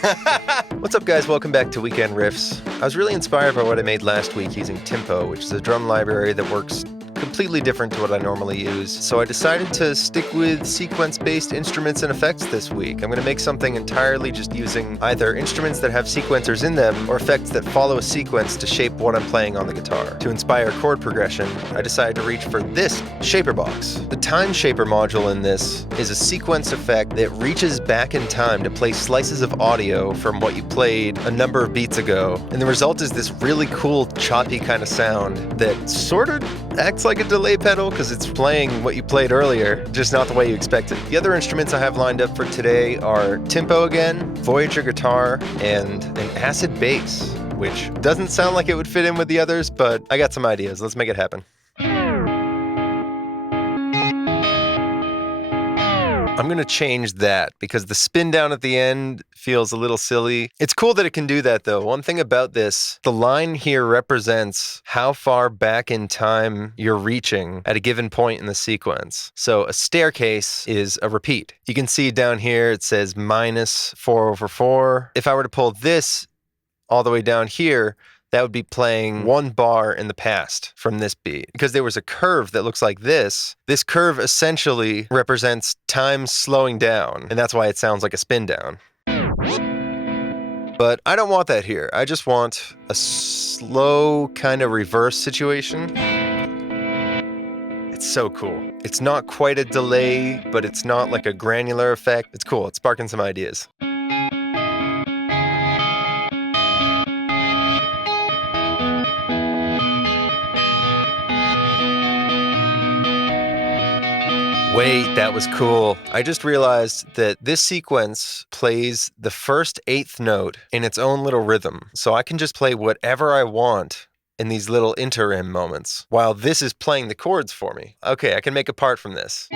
What's up, guys? Welcome back to Weekend Riffs. I was really inspired by what I made last week using Tempo, which is a drum library that works completely different to what I normally use. So I decided to stick with sequence-based instruments and effects this week. I'm going to make something entirely just using either instruments that have sequencers in them or effects that follow a sequence to shape what I'm playing on the guitar. To inspire chord progression, I decided to reach for this Shaperbox. The time shaper module in this is a sequence effect that reaches back in time to play slices of audio from what you played a number of beats ago. And the result is this really cool choppy kind of sound that sort of acts like a delay pedal because it's playing what you played earlier, just not the way you expected. The other instruments I have lined up for today are Tempo again, Voyager guitar, and an acid bass, which doesn't sound like it would fit in with the others, but I got some ideas. Let's make it happen. I'm going to change that because the spin down at the end feels a little silly. It's cool that it can do that though. One thing about this, the line here represents how far back in time you're reaching at a given point in the sequence. So a staircase is a repeat. You can see down here it says -4/4. If I were to pull this all the way down here, that would be playing one bar in the past from this beat. Because there was a curve that looks like this. This curve essentially represents time slowing down, and that's why it sounds like a spin down. But I don't want that here. I just want a slow kind of reverse situation. It's so cool. It's not quite a delay, but it's not like a granular effect. It's cool. It's sparking some ideas. Wait, that was cool. I just realized that this sequence plays the first eighth note in its own little rhythm. So I can just play whatever I want in these little interim moments while this is playing the chords for me. Okay, I can make a part from this.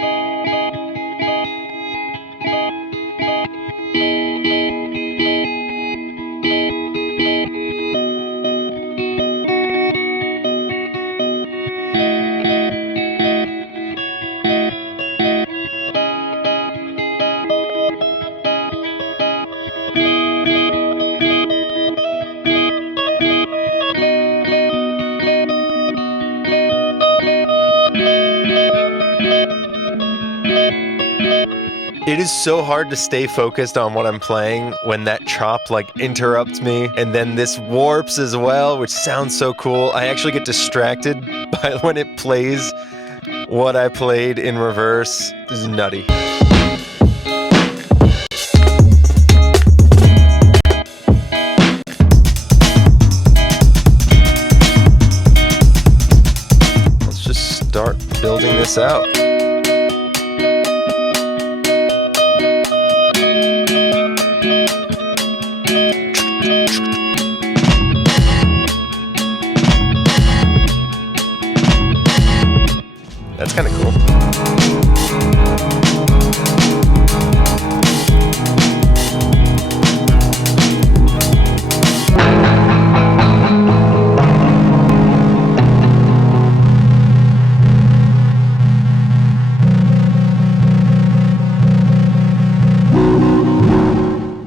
It is so hard to stay focused on what I'm playing when that chop like interrupts me, and then this warps as well, which sounds so cool. I actually get distracted by when it plays what I played in reverse. This is nutty. Let's just start building this out. That's kind of cool.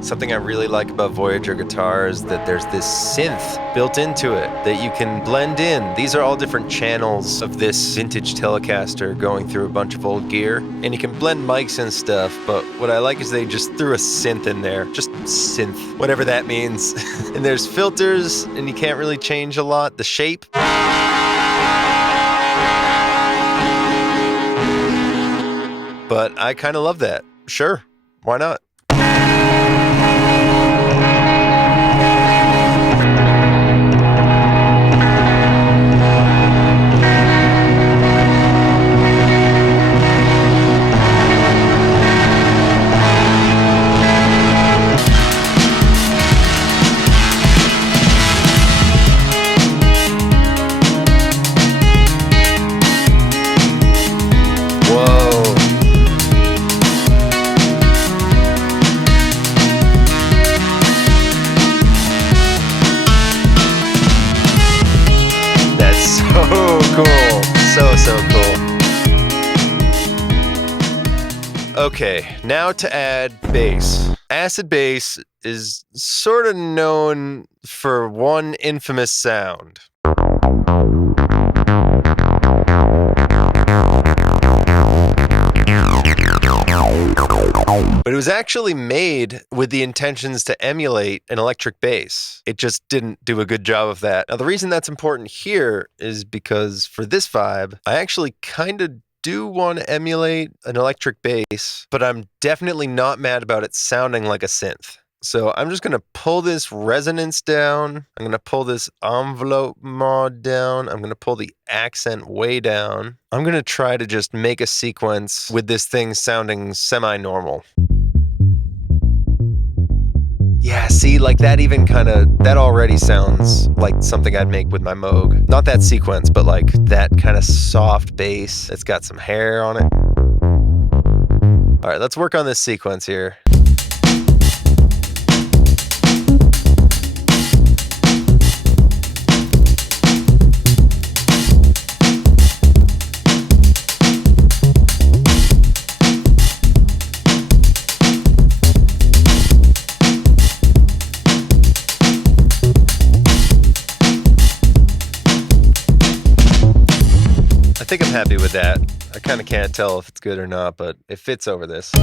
Something I really like about Voyager guitar is that there's this synth built into it that you can blend in. These are all different channels of this vintage Telecaster going through a bunch of old gear. And you can blend mics and stuff, but what I like is they just threw a synth in there. Just synth, whatever that means. And there's filters, and you can't really change a lot. The shape. But I kind of love that. Sure, why not? So cool. Okay, now to add bass. Acid bass is sort of known for one infamous sound. But it was actually made with the intentions to emulate an electric bass. It just didn't do a good job of that. Now, the reason that's important here is because for this vibe, I actually kind of do want to emulate an electric bass, but I'm definitely not mad about it sounding like a synth. So I'm just going to pull this resonance down. I'm going to pull this envelope mod down. I'm going to pull the accent way down. I'm going to try to just make a sequence with this thing sounding semi-normal. Yeah, see, like that that already sounds like something I'd make with my Moog. Not that sequence, but like that kind of soft bass. It's got some hair on it. All right, let's work on this sequence here. I think I'm happy with that. I kind of can't tell if it's good or not, but it fits over this.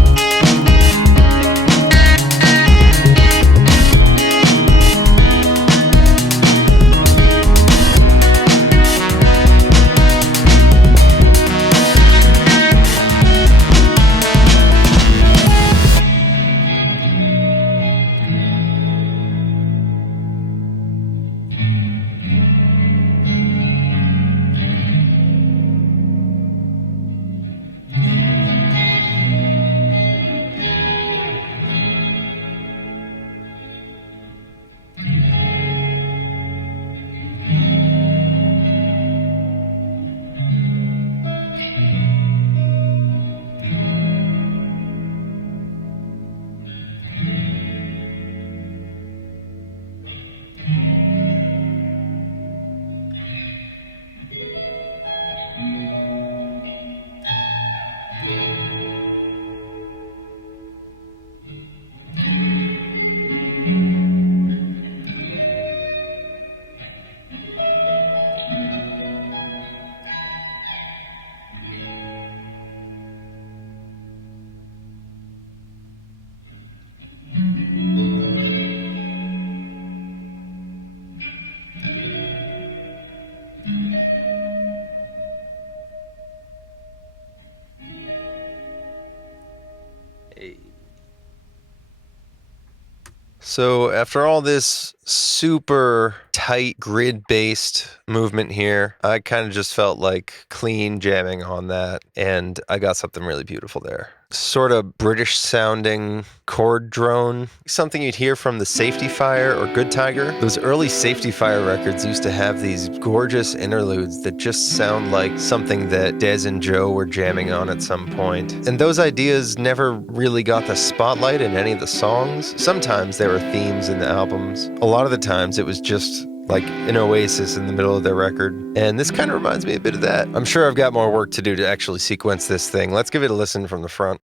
So after all this super tight grid-based movement here, I kind of just felt like clean jamming on that, and I got something really beautiful there. Sort of British sounding chord drone, something you'd hear from the Safety Fire or Good Tiger. Those early Safety Fire records used to have these gorgeous interludes that just sound like something that Dez and Joe were jamming on at some point. And those ideas never really got the spotlight in any of the songs. Sometimes there were themes in the albums. A lot of the times it was just like an oasis in the middle of their record. And this kind of reminds me a bit of that. I'm sure I've got more work to do to actually sequence this thing. Let's give it a listen from the front.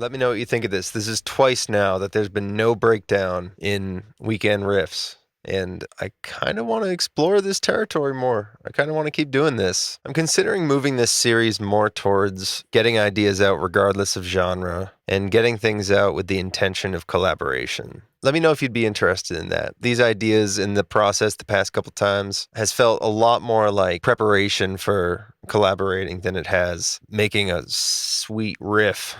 Let me know what you think of this. This is twice now that there's been no breakdown in Weekend Riffs. And I kind of want to explore this territory more. I kind of want to keep doing this. I'm considering moving this series more towards getting ideas out regardless of genre and getting things out with the intention of collaboration. Let me know if you'd be interested in that. These ideas in the process the past couple times has felt a lot more like preparation for collaborating than it has making a sweet riff.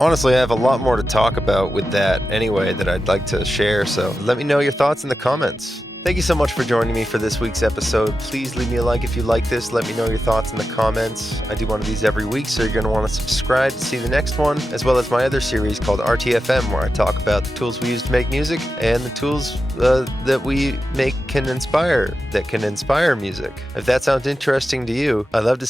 Honestly, I have a lot more to talk about with that anyway that I'd like to share, so let me know your thoughts in the comments. Thank you so much for joining me for this week's episode. Please leave me a like if you like this. Let me know your thoughts in the comments. I do one of these every week, so you're going to want to subscribe to see the next one, as well as my other series called RTFM, where I talk about the tools we use to make music and the tools that we make can inspire music. If that sounds interesting to you, I'd love to